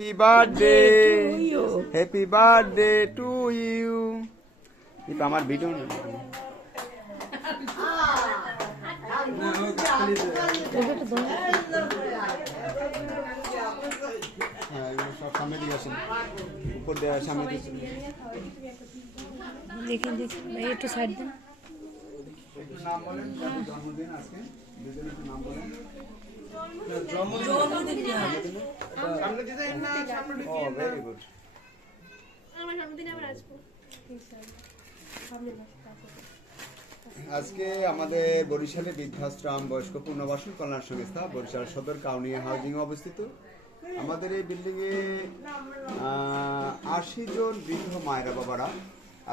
Happy birthday happy birthday to you Dipa আমার video হ্যাঁ এগুলো সব সামনে দিয়ে আসেন উপর দেওয়া সামনে দিয়ে আসেন। দেখি দেখি ভাই একটু সাইড দেন। নাম বলেন জন্মদিন আজকে নাম বলেন। আজকে আমাদের বরিশালে বৃদ্ধাশ্রম, বয়স্ক পুনর্বাসন কল্যাণ সংস্থা, বরিশাল সদর কাউনিয়া হাউজিং অবস্থিত। আমাদের এই বিল্ডিং এ আশি জন বৃদ্ধ মায়েরা বাবারা,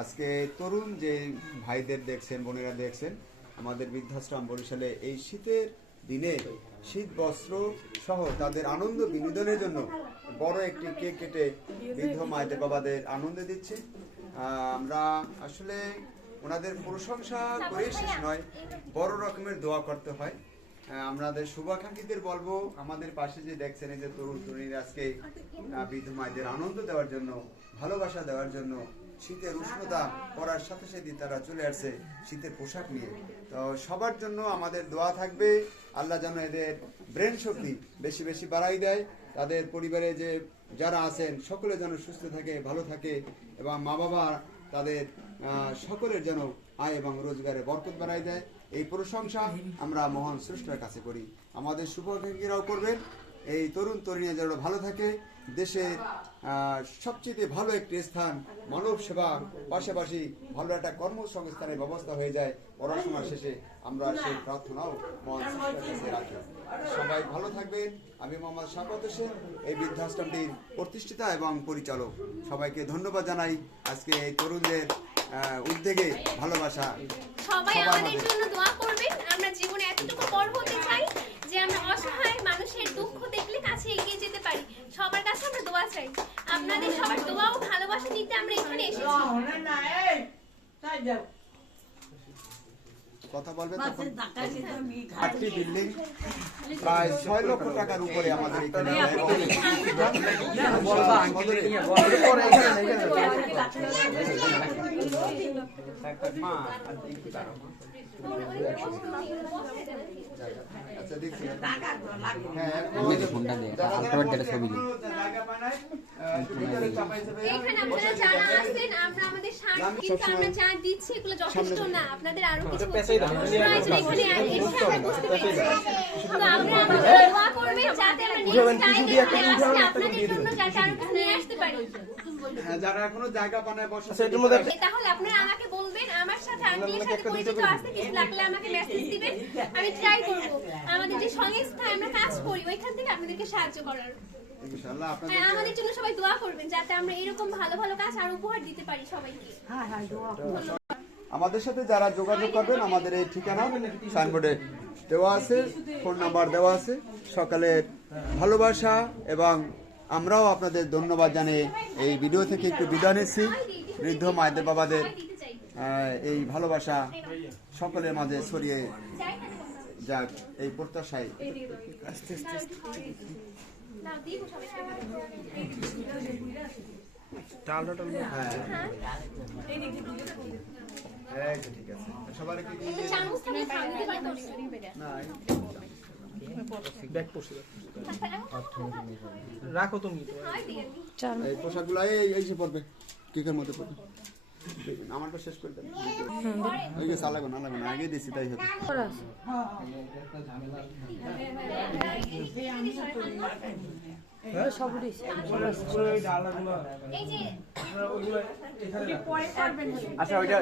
আজকে তরুণ যে ভাইদের দেখছেন, বোনেরা দেখছেন, আমাদের বৃদ্ধাশ্রম বরিশালে এই শীতের দিনে শীত, বস্ত্র সহ তাদের আনন্দ বিনোদনের জন্য বড় একটি কেক কেটে বৃদ্ধ মায়েদের বাবাদের আনন্দ দিচ্ছে। আমরা আসলে ওনাদের প্রশংসা করে শেষ নয়, বড় রকমের দোয়া করতে হয়। আমাদের শুভাকাঙ্ক্ষীদের বলব, আমাদের পাশে যে দেখছেন এই যে তরুণ তরুণীরা আজকে মায়েদের আনন্দ দেওয়ার জন্য, ভালোবাসা দেওয়ার জন্য, শীতের উষ্ণতা পড়ার সাথে সাথে তারা চলে আসছে শীতের পোশাক নিয়ে। তো সবার জন্য আমাদের দোয়া থাকবে, আল্লাহ যেন এদের ব্রেন শক্তি বেশি বেশি বাড়াই দেয়, তাদের পরিবারে যে যারা আছেন, সকলে যেন সুস্থ থাকে, ভালো থাকে, এবং মা বাবা তাদের সকলের যেন আয় এবং রোজগারে বরকত বাড়াই দেয়। এই প্রশংসা আমরা মহান স্রষ্টার কাছে করি। আমাদের শুভাকাঙ্ক্ষীরাও করবেন। এই তরুণ তরুণী যেন ভালো থাকে। দেশের সবচেয়ে ভালো একটি স্থান, মানব সেবা পাশাপাশি ভালো একটা কর্মসংস্থানের ব্যবস্থা হয়ে যায়। পড়াশোনার শেষে আমরা সেই প্রার্থনাও রাখি। সবাই ভালো থাকবেন। আমি মোহাম্মদ শাকত হোসেন, এই বৃদ্ধাশ্রমটির প্রতিষ্ঠিতা এবং পরিচালক। সবাইকে ধন্যবাদ জানাই। আজকে এই তরুণদের উদ্যোগে ভালোবাসা সবাই আমাদের জন্য দোয়া করবেন। আমরা জীবনে এতটুকু বড় হতে চাই যে আমরা অসহায় মানুষের দুঃখ দেখলে কাছে এগিয়ে যেতে পারি। সবার কাছে আমরা দোয়া চাই। আপনাদের সবার দোয়া ও ভালোবাসা দিতে আমরা এখানে এসেছি। কথা বলবে তখন আটটি বিল্ডিং প্রায় ছয় লক্ষ টাকার উপরে আমাদের এখানে আচ্ছা দেখছি। হ্যাঁ ফোনটা দে আলট্রাভাইট একটা ছবি এখানে আপনারা যারা আছেন আমরা আমাদের সাথ কিন্তু আমরা যা দিচ্ছি এগুলো যথেষ্ট না। আপনাদের আরও কিছু প্রয়োজন এখানে এসে আমরা বুঝতে পেরেছি। তো আমরা আমাদের দোয়া করবেন যাতে আমরা নেক্সট টাইম এখানে আসলে আপনাদের জন্য যাতে আরও কিছু নিয়ে আসতে পারি। হ্যাঁ, যারা এখনও জায়গা বানায় বসে তাহলে আপনারা আমাকে বলবেন আমার সাথে আন্টির সাথে পরিচিত আছে কিছু লাগলে আমাকে মেসেজ দিবেন। আমি ট্রাই করব। আমাদের যে সংস্থায় আমরা কাজ করি ওইখান থেকে আপনাদেরকে সাহায্য করার। ইনশাআল্লাহ আপনাদের আমাদের জন্য সবাই দোয়া করবেন যাতে আমরা এরকম ভালো ভালো কাজ আর উপহার দিতে পারি সবাইকে। আমাদের সাথে যারা যোগাযোগ করবেন আমাদের এই ঠিকানা সাইনবোর্ডে দেওয়া আছে ফোন নাম্বার দেওয়া আছে। সকালে ভালোবাসা এবং আমরাও আপনাদের ধন্যবাদ জানিয়ে এই ভিডিও থেকে একটু বিদায় নিচ্ছি। বৃদ্ধ মায়েদের বাবাদের এই ভালোবাসা সকলের মাঝে ছড়িয়ে যাক এই প্রত্যাশায়। হ্যাঁ। ঠিক আছে। সবার কি কি চামচ থেকে খাওয়া দিতে পারি তো? না ব্যাগ পড়ছে রাখো তুমি। এই পোশাকগুলো এই এই যে পড়বে কেকের মধ্যে পড়বে আমারটা শেষ করে দেন ওই গেছে আলাগো না আলাগো না আগে দিছি তাই হবে। আচ্ছা ওইটা